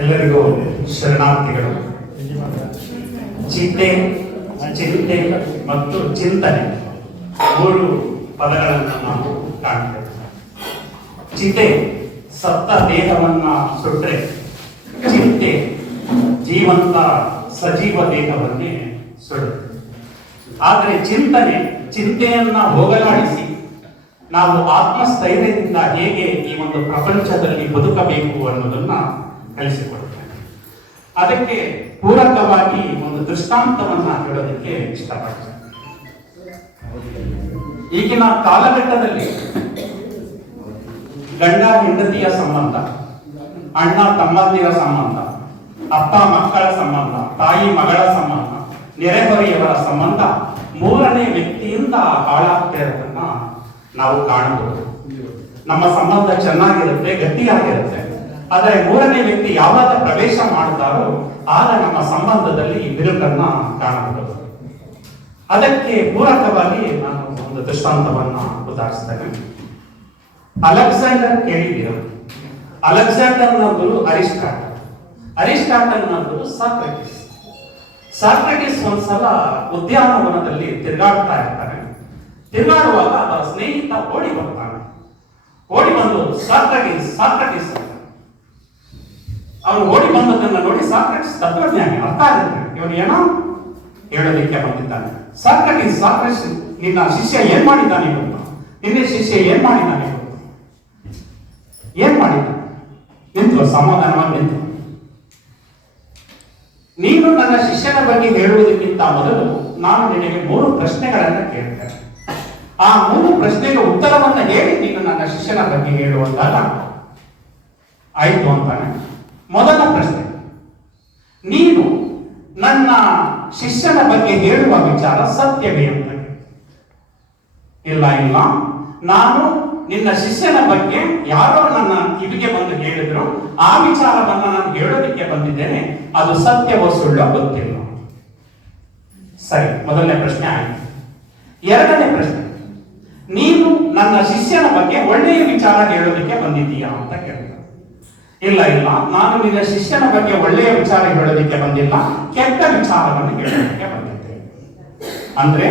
ಎಲ್ಲರಿಗೂ ಶರಣಾರ್ಥಿಗಳು. ಚಿಂತೆ, ಚಿಂತೆ ಮತ್ತು ಚಿಂತನೆ ಮೂರು ಪದಗಳನ್ನು ನಾವು ಕಾಣ್ತೇವೆ. ಚಿತೆ ಸತ್ತ ದೇಹವನ್ನ ಸುಟ್ರೆ, ಚಿಂತೆ ಜೀವಂತ ಸಜೀವ ದೇಹವನ್ನೇ ಸುಡುತ್ತೆ. ಆದರೆ ಚಿಂತನೆ ಚಿಂತೆಯನ್ನ ಹೋಗಲಾಡಿಸಿ ನಾವು ಆತ್ಮಸ್ಥೈರ್ಯದಿಂದ ಹೇಗೆ ಈ ಒಂದು ಪ್ರಪಂಚದಲ್ಲಿ ಬದುಕಬೇಕು ಅನ್ನೋದನ್ನ ಕಲಿಸಿಕೊಡುತ್ತೇನೆ. ಅದಕ್ಕೆ ಪೂರಕವಾಗಿ ಒಂದು ದೃಷ್ಟಾಂತವನ್ನ ಹೇಳೋದಕ್ಕೆ ಇಷ್ಟಪಡ್ತೇನೆ. ಈಗಿನ ಕಾಲಘಟ್ಟದಲ್ಲಿ ಗಂಡ ಹೆಂಡತಿಯ ಸಂಬಂಧ, ಅಣ್ಣ ತಮ್ಮಂದಿರ ಸಂಬಂಧ, ಅಪ್ಪ ಮಕ್ಕಳ ಸಂಬಂಧ, ತಾಯಿ ಮಗಳ ಸಂಬಂಧ, ನೆರೆಹೊರೆಯವರ ಸಂಬಂಧ ಮೂರನೇ ವ್ಯಕ್ತಿಯಿಂದ ಹಾಳಾಗ್ತಿರೋದನ್ನ ನಾವು ಕಾಣಬಹುದು. ನಮ್ಮ ಸಂಬಂಧ ಚೆನ್ನಾಗಿರುತ್ತೆ, ಗಟ್ಟಿಯಾಗಿರುತ್ತೆ. ಆದರೆ ಮೂರನೇ ವ್ಯಕ್ತಿ ಯಾವಾಗ ಪ್ರವೇಶ ಮಾಡುತ್ತಾರೋ ಆಗ ನಮ್ಮ ಸಂಬಂಧದಲ್ಲಿ ಬಿರುಕನ್ನ ಕಾಣಬಹುದು. ಅದಕ್ಕೆ ಪೂರಕವಾಗಿ ನಾನು ಒಂದು ದೃಷ್ಟಾಂತವನ್ನ ಉದಾಹರಿಸ್ತೇನೆ. ಅಲೆಕ್ಸಾಂಡರ್ ಕೇಳಿದ್ದೀರ? ಅಲೆಕ್ಸಾಂಡರ್ ನ ಗುರು ಅರಿಸ್ಟಾಟಲ್, ಅರಿಸ್ಟಾಟಲ್ ನ ಗುರು ಸಾಕ್ರೆಟಿಸ್. ಸಾಕ್ರೆಟಿಸ್ ಒಂದ್ಸಲ ಉದ್ಯಾನವನದಲ್ಲಿ ತಿರುಗಾಡ್ತಾ ಇರ್ತಾನೆ. ತಿರುಗಾಡುವಾಗ ಅವರ ಸ್ನೇಹಿತ ಓಡಿ ಬರ್ತಾನೆ. ಓಡಿ ಬಂದು ಸಾಕ್ರೆಟಿಸ್ ಸಾಕ್ರೆಟಿಸ್ ಅಂತ. ಅವನು ಓಡಿ ಬಂದದನ್ನ ನೋಡಿ ಸಾಕ್ರೆಟಿಸ್ ತತ್ವಜ್ಞಾನಿ, ಅರ್ಥ ಆಗುತ್ತೆ ಇವನು ಏನೋ ಹೇಳೋದಕ್ಕೆ ಬಂದಿದ್ದಾನೆ. ಸಾಕ್ರೆಟಿಸ್ ಸಾಕ್ರೆಟಿಸ್, ನಿನ್ನ ಶಿಷ್ಯ ಏನ್ ಮಾಡಿದ್ದಾನೆ ಗೊತ್ತಾ? ನಿನ್ನೆ ಶಿಷ್ಯ ಏನ್ ಮಾಡಿದ್ದಾನೆ ಗೊತ್ತಾ? ಏನ್ ಮಾಡಿದ್ದಾನೆ? ನಿಂತು ಸಮಾಧಾನವಾಗಿ ನಿಂತು. ನೀನು ನನ್ನ ಶಿಷ್ಯನ ಬಗ್ಗೆ ಹೇಳುವುದಕ್ಕಿಂತ ಮೊದಲು ನಾನು ನಿನಗೆ 3 ಪ್ರಶ್ನೆಗಳನ್ನು ಕೇಳ್ತೇನೆ. ಆ 3 ಪ್ರಶ್ನೆಗೆ ಉತ್ತರವನ್ನ ಹೇಳಿ ನೀನು ನನ್ನ ಶಿಷ್ಯನ ಬಗ್ಗೆ ಹೇಳುವಂತಾಗ ಆಯ್ತು ಅಂತಾನೆ. ಮೊದಲ ಪ್ರಶ್ನೆ, ನೀನು ನನ್ನ ಶಿಷ್ಯನ ಬಗ್ಗೆ ಹೇಳುವ ವಿಚಾರ ಸತ್ಯವೇ ಅಂತ. ಇಲ್ಲ ಇಲ್ಲ, ನಾನು ನಿನ್ನ ಶಿಷ್ಯನ ಬಗ್ಗೆ ಯಾರೋ ನನ್ನ ಕಿವಿಗೆ ಬಂದು ಹೇಳಿದ್ರು, ಆ ವಿಚಾರವನ್ನ ನಾನು ಹೇಳೋದಕ್ಕೆ ಬಂದಿದ್ದೇನೆ, ಅದು ಸತ್ಯವೋ ಸುಳ್ಳೋ ಗೊತ್ತಿಲ್ಲ. ಸರಿ, ಮೊದಲನೇ ಪ್ರಶ್ನೆ ಆಯ್ತು. ಎರಡನೇ ಪ್ರಶ್ನೆ, ನೀನು ನನ್ನ ಶಿಷ್ಯನ ಬಗ್ಗೆ ಒಳ್ಳೆಯ ವಿಚಾರ ಹೇಳೋದಕ್ಕೆ ಬಂದಿದ್ದೀಯಾ ಅಂತ ಕೇಳ್ತಾರೆ. ಇಲ್ಲ ಇಲ್ಲ, ನಾನು ನಿನ್ನ ಶಿಷ್ಯನ ಬಗ್ಗೆ ಒಳ್ಳೆಯ ವಿಚಾರ ಹೇಳೋದಕ್ಕೆ ಬಂದಿಲ್ಲ, ಕೆಟ್ಟ ವಿಚಾರವನ್ನು ಹೇಳೋದಕ್ಕೆ ಬಂದಿದ್ದೆ. ಅಂದ್ರೆ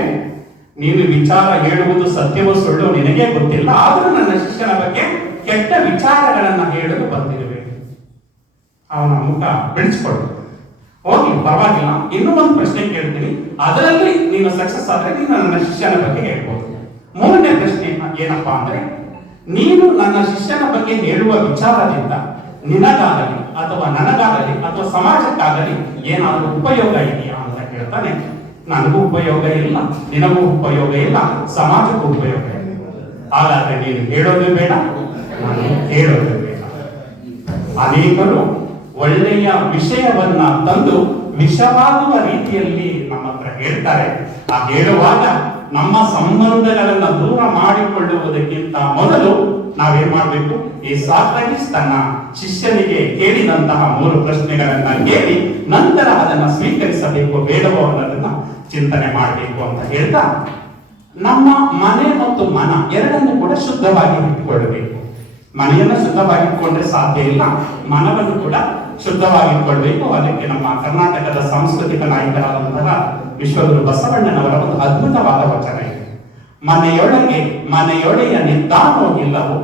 ನೀನು ವಿಚಾರ ಹೇಳುವುದು ಸತ್ಯವೋ ಸುಳ್ಳು ನಿನಗೆ ಗೊತ್ತಿಲ್ಲ, ಆದರೂ ನನ್ನ ಶಿಷ್ಯನ ಬಗ್ಗೆ ಕೆಟ್ಟ ವಿಚಾರಗಳನ್ನ ಹೇಳಲು ಬಂದಿರುವೆ. ಅವನ ಮುಖ ಬಿಡಿಸ್ಕೊಡು. ಹೋಗ್ಲಿ, ಪರವಾಗಿಲ್ಲ, ಇನ್ನೂ ಒಂದು ಪ್ರಶ್ನೆ ಕೇಳ್ತೀನಿ, ಅದರಲ್ಲಿ ನೀನು ಸಕ್ಸಸ್ ಆದ್ರೆ ನೀನು ನನ್ನ ಶಿಷ್ಯನ ಬಗ್ಗೆ ಹೇಳ್ಬೋದು. ಮೂರನೇ ಪ್ರಶ್ನೆ ಏನಪ್ಪಾ ಅಂದ್ರೆ, ನೀನು ನನ್ನ ಶಿಷ್ಯನ ಬಗ್ಗೆ ಹೇಳುವ ವಿಚಾರದಿಂದ ನಿನಗಾಗಲಿ ಅಥವಾ ನನಗಾಗಲಿ ಅಥವಾ ಸಮಾಜಕ್ಕಾಗಲಿ ಏನಾದರೂ ಉಪಯೋಗ ಇದೆಯಾ ಅಂತ ಕೇಳ್ತಾನೆ. ನನಗೂ ಉಪಯೋಗ ಇಲ್ಲ, ನಿನಗೂ ಉಪಯೋಗ ಇಲ್ಲ, ಸಮಾಜಕ್ಕೂ ಉಪಯೋಗ ಇಲ್ಲ. ಹಾಗಾದ್ರೆ ನೀನು ಹೇಳೋದು ಬೇಡ, ನಾನು ಕೇಳೋದು ಬೇಡ. ಅನೇಕರು ಒಳ್ಳೆಯ ವಿಷಯವನ್ನ ತಂದು ವಿಷವಾಗುವ ರೀತಿಯಲ್ಲಿ ನಮ್ಮ ಹತ್ರ ಹೇಳ್ತಾರೆ. ಆ ಹೇಳುವಾಗ ನಮ್ಮ ಸಂಬಂಧಗಳನ್ನ ದೂರ ಮಾಡಿಕೊಳ್ಳುವುದಕ್ಕಿಂತ ಮೊದಲು ನಾವೇನ್ ಮಾಡ್ಬೇಕು? ಈ ಸಾಕ್ರೆಟಿಸ್ ತನ್ನ ಶಿಷ್ಯನಿಗೆ ಕೇಳಿದಂತಹ 3 ಪ್ರಶ್ನೆಗಳನ್ನ ಕೇಳಿ ನಂತರ ಅದನ್ನ ಸ್ವೀಕರಿಸಬೇಕು ಬೇಡವೋ ಅನ್ನೋದನ್ನ ಚಿಂತನೆ ಮಾಡಬೇಕು ಅಂತ ಹೇಳ್ತಾ, ನಮ್ಮ ಮನೆ ಮತ್ತು ಮನ ಎರಡನ್ನು ಕೂಡ ಶುದ್ಧವಾಗಿ ಇಟ್ಟುಕೊಳ್ಳಬೇಕು. ಮನೆಯನ್ನು ಶುದ್ಧವಾಗಿಟ್ಕೊಂಡ್ರೆ ಸಾಧ್ಯ ಇಲ್ಲ, ಮನವನ್ನು ಕೂಡ ಶುದ್ಧವಾಗಿಟ್ಕೊಳ್ಬೇಕು. ಅದಕ್ಕೆ ನಮ್ಮ ಕರ್ನಾಟಕದ ಸಾಂಸ್ಕೃತಿಕ ನಾಯಕರಾದಂತಹ ವಿಶ್ವಗುರು ಬಸವಣ್ಣನವರ ಒಂದು ಅದ್ಭುತವಾದ ವಚನ ಇದೆ. ಮನೆಯೊಳೆಯ ನಿದ್ದಾನೋ ಇಲ್ಲವೋ,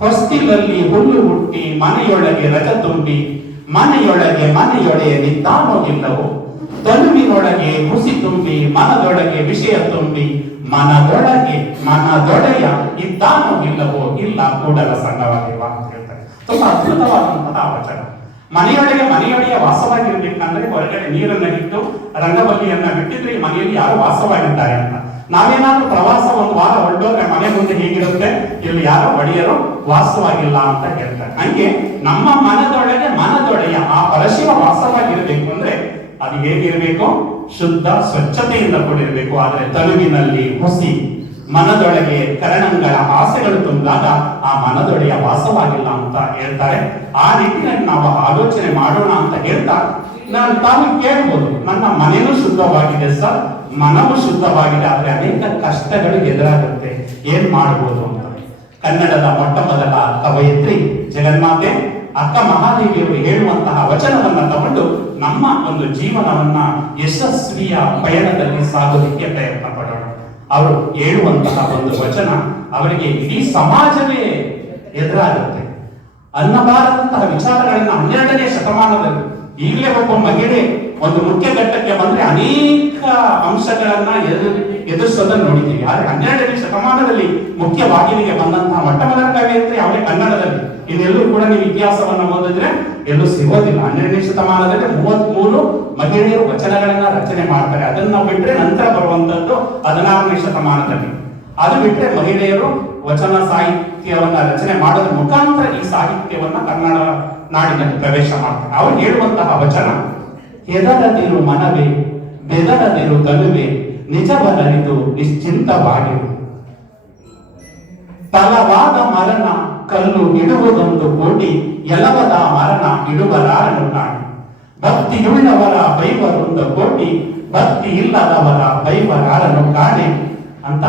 ಹೊಸ್ತಿಲಲ್ಲಿ ಹುಲ್ಲು ಹುಟ್ಟಿ ಮನೆಯೊಳಗೆ ರಜ ತುಂಬಿ, ಮನೆಯೊಳೆಯ ನಿದ್ದಾನೋ ಇಲ್ಲವೋ, ತನುವಿನೊಳಗೆ ಹುಸಿ ತುಂಬಿ ಮನದೊಳಗೆ ವಿಷಯ ತುಂಬಿ, ಮನದೊಡೆಯ ಇದ್ದಾನೋ ಇಲ್ಲವೋ, ಇಲ್ಲ ಕೂಡಲ ಸಂಗವಾಗಿರುವ ಅಂತ ಹೇಳ್ತಾರೆ. ತುಂಬಾ ಅದ್ಭುತವಾದಂತಹ ವಚನ. ಮನೆಯೊಡೆಯ ವಾಸವಾಗಿರ್ಬೇಕಂದ್ರೆ ಹೊರಗಡೆ ನೀರನ್ನ ಇಟ್ಟು ರಂಗಬಲ್ಲಿಯನ್ನ ಬಿಟ್ಟಿದ್ರೆ ಈ ಮನೆಯಲ್ಲಿ ಯಾರು ವಾಸವಾಗಿದ್ದಾರೆ ಅಂತ. ನಾವೇನಾದ್ರೂ ಪ್ರವಾಸ ಒಂದು ವಾರ ಹೊರಟೋದ್ರೆ ಮನೆ ಮುಂದೆ ಹೇಗಿರುತ್ತೆ, ಇಲ್ಲಿ ಯಾರೋ ಒಡೆಯರು ವಾಸವಾಗಿಲ್ಲ ಅಂತ ಹೇಳ್ತಾರೆ. ಹಂಗೆ ನಮ್ಮ ಮನದೊಡೆಯ ಆ ಪರಶಿವ ವಾಸವಾಗಿರ್ಬೇಕು ಅಂದ್ರೆ ಅದು ಹೇಗಿರ್ಬೇಕು? ಶುದ್ಧ ಸ್ವಚ್ಛತೆಯಿಂದ ಕೂಡಿರ್ಬೇಕು. ಆದ್ರೆ ತನುವಿನಲ್ಲಿ ಹುಸಿ, ಮನದೊಳಗೆ ಕರಣಗಳ ಆಸೆಗಳು ತುಂಬಿದಾಗ ಆ ಮನದೊಡೆಯ ವಾಸವಾಗಿಲ್ಲ ಅಂತ ಹೇಳ್ತಾರೆ. ಆ ನಿಟ್ಟಿನಲ್ಲಿ ನಾವು ಆಲೋಚನೆ ಮಾಡೋಣ ಅಂತ ಹೇಳ್ತಾ ತಾವು ಕೇಳ್ಬೋದು, ನನ್ನ ಮನೆಯೂ ಶುದ್ಧವಾಗಿದೆ ಸರ್, ಮನವೂ ಶುದ್ಧವಾಗಿದೆ, ಆದ್ರೆ ಅನೇಕ ಕಷ್ಟಗಳು ಎದುರಾಗುತ್ತೆ, ಏನ್ ಮಾಡ್ಬೋದು ಅಂತ. ಕನ್ನಡದ ಮೊಟ್ಟ ಮೊದಲ ಕವಯಿತ್ರಿ ಜಗನ್ಮಾತೆ ಅಕ್ಕ ಮಹಾದೇವಿಯವರು ಹೇಳುವಂತಹ ವಚನವನ್ನ ತಗೊಂಡು ನಮ್ಮ ಒಂದು ಜೀವನವನ್ನ ಯಶಸ್ವಿಯ ಪಯಣದಲ್ಲಿ ಸಾಗೋದಿಕ್ಕೆ ಪ್ರಯತ್ನ ಪಡೋಣ. ಅವರು ಹೇಳುವಂತಹ ಒಂದು ವಚನ ಅವರಿಗೆ ಇಡೀ ಸಮಾಜವೇ ಎದುರಾಗುತ್ತೆ. ಅನ್ನಬಾರದಂತಹ ವಿಚಾರಗಳನ್ನ 12ನೇ ಶತಮಾನದಲ್ಲಿ ಈಗಲೇ ಒಬ್ಬ ಮಹಿಳೆ ಒಂದು ಮುಖ್ಯ ಘಟ್ಟಕ್ಕೆ ಬಂದ್ರೆ ಅನೇಕ ಅಂಶಗಳನ್ನ ಎದುರಿಸೋದನ್ನು ನೋಡಿದ್ದೀವಿ. ಆದ್ರೆ 12ನೇ ಶತಮಾನದಲ್ಲಿ ಮುಖ್ಯ ಬಾಗಿಲಿಗೆ ಬಂದಂತಹ ಮೊಟ್ಟ ಮೊದಲ ಕವಿಯಂತೆ ಅವರೇ ಕನ್ನಡದಲ್ಲಿ. ಇನ್ನೆಲ್ಲೂ ಕೂಡ ನೀವು ಇತಿಹಾಸವನ್ನ ಓದಿದ್ರೆ ಎಲ್ಲೂ ಸಿಗೋದಿಲ್ಲ. 12ನೇ ಶತಮಾನದಲ್ಲಿ 33 ಮಹಿಳೆಯರು ವಚನಗಳನ್ನ ರಚನೆ ಮಾಡ್ತಾರೆ. ಅದನ್ನ ಬಿಟ್ರೆ ನಂತರ ಬರುವಂತದ್ದು 16ನೇ ಶತಮಾನದಲ್ಲಿ. ಅದು ಬಿಟ್ರೆ ಮಹಿಳೆಯರು ವಚನ ಸಾಹಿತ್ಯವನ್ನ ರಚನೆ ಮಾಡೋದ್ರ ಮುಖಾಂತರ ಈ ಸಾಹಿತ್ಯವನ್ನ ಕನ್ನಡ ನಾಡಿನಲ್ಲಿ ಪ್ರವೇಶ ಮಾಡ್ತಾರೆ. ಅವರು ಹೇಳುವಂತಹ ವಚನ: ಹೆದರದಿರು ಮನವೇ, ಬೆದರದಿರು ತನುವೆ, ನಿಜವನರಿದು ನಿಶ್ಚಿಂತವಾಗಿರು. ಫಲವಾದ ಮರಣ ಕಲ್ಲು ಇಡುವುದೊಂದು ಕೋಟಿ, ಎಲವದ ಮರಣ ಇಡುವರಾರನು ಕಾಣಿ. ಭಕ್ತಿಯುಳ್ಳವರ ಬೈವರೊಂದು ಕೋಟಿ, ಭಕ್ತಿ ಇಲ್ಲದವರ ಬೈವರಾರನು ಕಾಣೆ ಅಂತ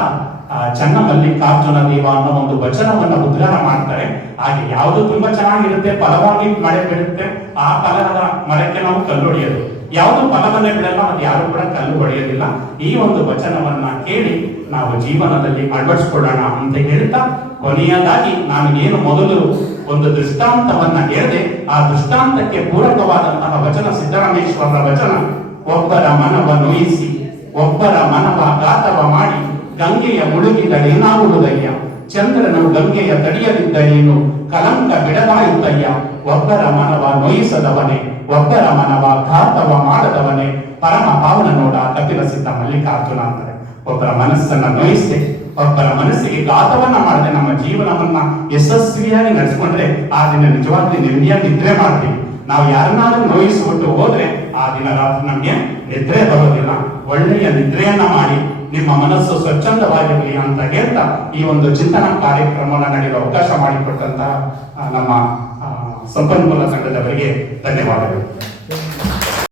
ಚನ್ನಮಲ್ಲಿಕಾರ್ಜುನ ದೇವ ಅನ್ನೋ ಒಂದು ವಚನವನ್ನ ಉದ್ಧಾರ ಮಾಡ್ತಾರೆ. ಹಾಗೆ ಯಾವುದು ತುಂಬಾ ಚೆನ್ನಾಗಿರುತ್ತೆ, ಫಲವಾಗಿ ಮಳೆ ಬೀಳುತ್ತೆ, ಆ ಫಲದ ಮರಕ್ಕೆ ನಾವು ಕಲ್ಲು ಹೊಡೆಯೋದು. ಯಾವುದು ಫಲವನ್ನೇ ಬಿಡಲ್ಲ, ಅದು ಯಾರು ಕೂಡ ಕಲ್ಲು ಹೊಡೆಯೋದಿಲ್ಲ. ಈ ಒಂದು ವಚನವನ್ನ ಕೇಳಿ ನಾವು ಜೀವನದಲ್ಲಿ ಅಳವಡಿಸ್ಕೊಳ್ಳೋಣ ಅಂತ ಹೇಳ್ತಾ, ಕೊನೆಯದಾಗಿ ನಾನು ಏನು ಮೊದಲು ಒಂದು ದೃಷ್ಟಾಂತವನ್ನ ಹೇಳಿದೆ, ಆ ದೃಷ್ಟಾಂತಕ್ಕೆ ಪೂರಕವಾದಂತಹ ವಚನ ಸಿದ್ದರಾಮೇಶ್ವರರ ವಚನ: ಒಬ್ಬರ ಮನವ ನೋಯಿಸಿ, ಒಬ್ಬರ ಮನವ ಘಾತವ ಮಾಡಿ, ಗಂಗೆಯ ಮುಳುಗಿದಳೇನಾಗುವುದಯ್ಯ, ಚಂದ್ರನು ಗಂಗೆಯ ತಡೆಯದಿದ್ದಳೇನು, ಕಲಂಕ ಬಿಡದಾಯುತ್ತಯ್ಯ. ಒಬ್ಬರ ಮನವ ನೋಯಿಸದವನೇ, ಒಬ್ಬರ ಮನವ ಘಾತವ ಮಾಡದವನೇ, ಪರಮ ಪಾವನ ನೋಡ ಕಪಿಲ ಸಿದ್ಧ ಮಲ್ಲಿಕಾರ್ಜುನ ಅಂತಾರೆ. ಒಬ್ಬರ ಮನಸ್ಸನ್ನ ನೋಯಿಸಿ, ಒಬ್ಬರ ಮನಸ್ಸಿಗೆ ಘಾತವನ್ನ ಮಾಡದೆ ನಮ್ಮ ಜೀವನವನ್ನ ಯಶಸ್ವಿಯಾಗಿ ನಡೆಸ್ಕೊಂಡ್ರೆ ಆ ದಿನ ನಿಜವಾಗ್ಲೂ ನೆಮ್ಮದಿಯಾಗಿ ನಿದ್ರೆ ಮಾಡ್ತೀವಿ. ನಾವು ಯಾರನ್ನಾದ್ರೂ ನೋಯಿಸಿಬಿಟ್ಟು ಹೋದ್ರೆ ಆ ದಿನ ರಾತ್ರಿ ನಮ್ಗೆ ನಿದ್ರೆ ಬರೋದಿಲ್ಲ. ಒಳ್ಳೆಯ ನಿದ್ರೆಯನ್ನ ಮಾಡಿ ನಿಮ್ಮ ಮನಸ್ಸು ಸ್ವಚ್ಛಂದವಾಗಿರಲಿ ಅಂತ ಹೇಳ್ತಾ ಈ ಒಂದು ಚಿಂತನಾ ಕಾರ್ಯಕ್ರಮವನ್ನು ನಡೆಯುವ ಅವಕಾಶ ಮಾಡಿಕೊಟ್ಟಂತಹ ನಮ್ಮ ಸಂಪನ್ಮೂಲ ಸಂಘದವರಿಗೆ ಧನ್ಯವಾದಗಳು.